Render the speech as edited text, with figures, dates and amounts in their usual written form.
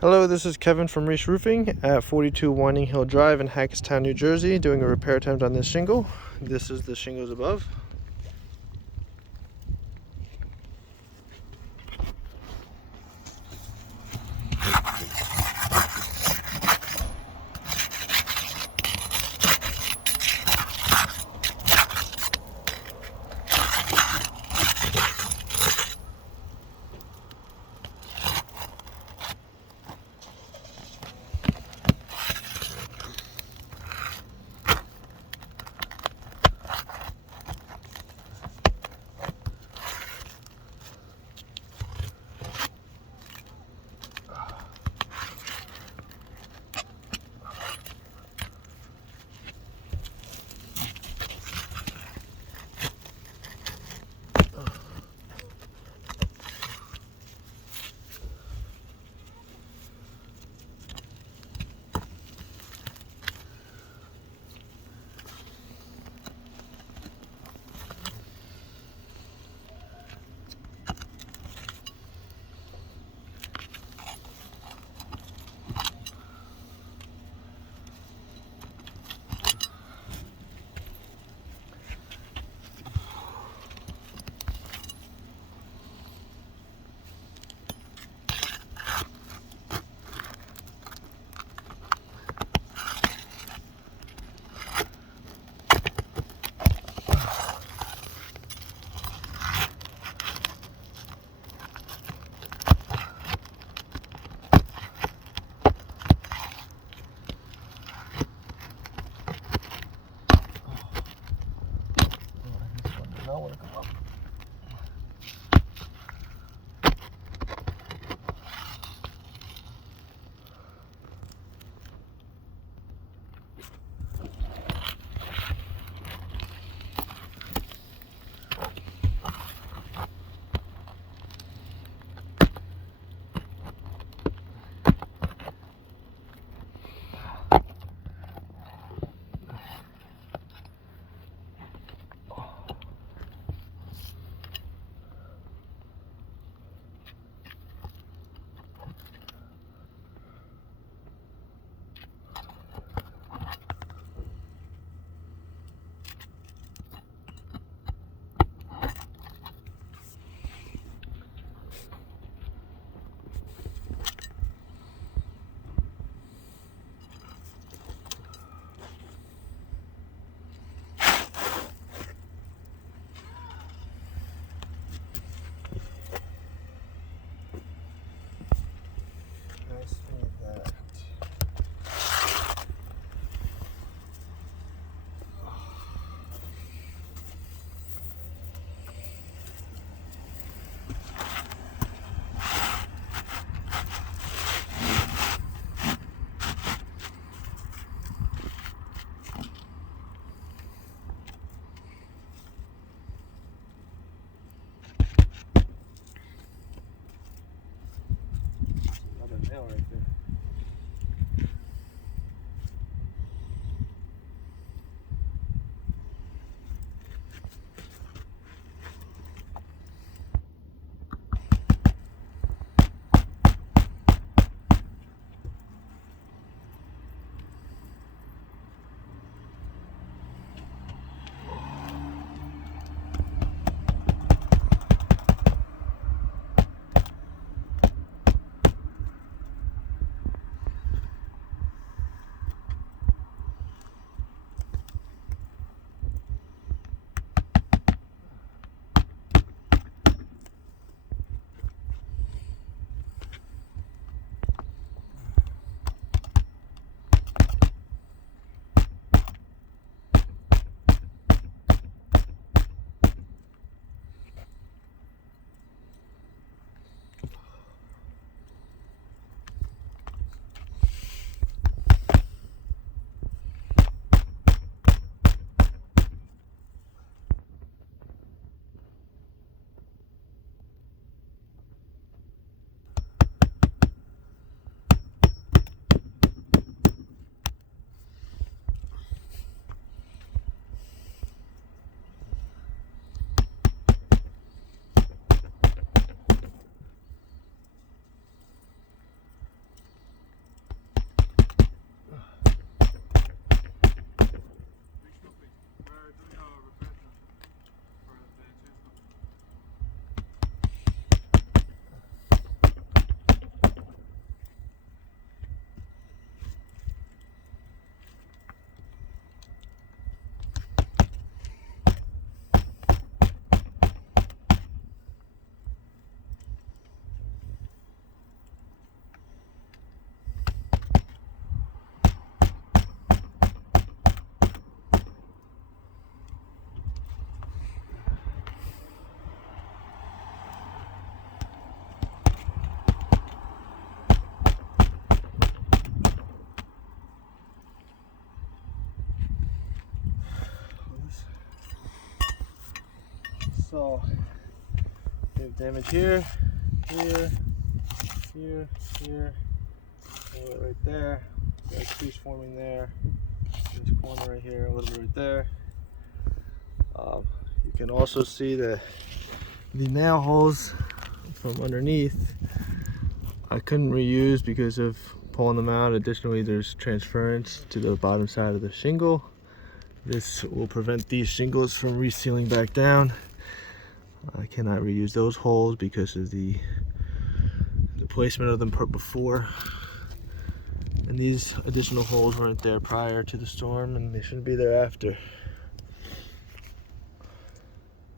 Hello, this is Kevin from Reisch Roofing at 42 Winding Hill Drive in Hackettstown, New Jersey, doing a repair attempt on this shingle. This is the shingles above. all. We have damage here, here, here, here, right there. Got crease forming there. This corner right here, a little bit right there. You can also see the nail holes from underneath. I couldn't reuse because of pulling them out. Additionally, there's transference to the bottom side of the shingle. This will prevent these shingles from resealing back down. I cannot reuse those holes because of the placement of them before. And these additional holes weren't there prior to the storm, and they shouldn't be there after.